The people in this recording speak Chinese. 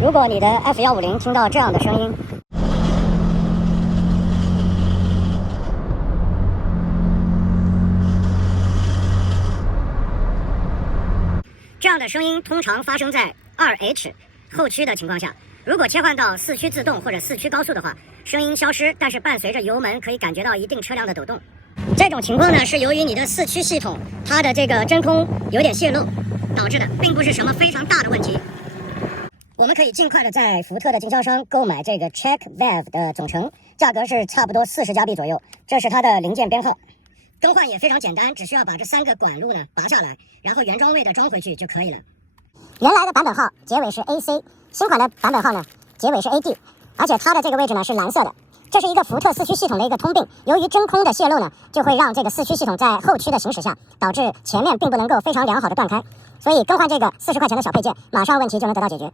如果你的 F150听到这样的声音，这样的声音通常发生在2H 后驱的情况下。如果切换到4驱自动或者4驱高速的话，声音消失，但是伴随着油门可以感觉到一定车辆的抖动。这种情况呢，是由于你的4驱系统它的这个真空有点泄漏导致的，并不是什么非常大的问题。我们可以尽快的在福特的经销商购买这个 Check Valve 的总成，价格是差不多40加币左右，这是它的零件编号。更换也非常简单，只需要把这3个管路呢拔下来，然后原装位的装回去就可以了。原来的版本号结尾是 AC， 新款的版本号呢结尾是 AD， 而且它的这个位置呢是蓝色的。这是一个福特4驱系统的一个通病，由于真空的泄漏呢，就会让这个4驱系统在后驱的行驶下，导致前面并不能够非常良好的断开，所以更换这个40块钱的小配件，马上问题就能得到解决。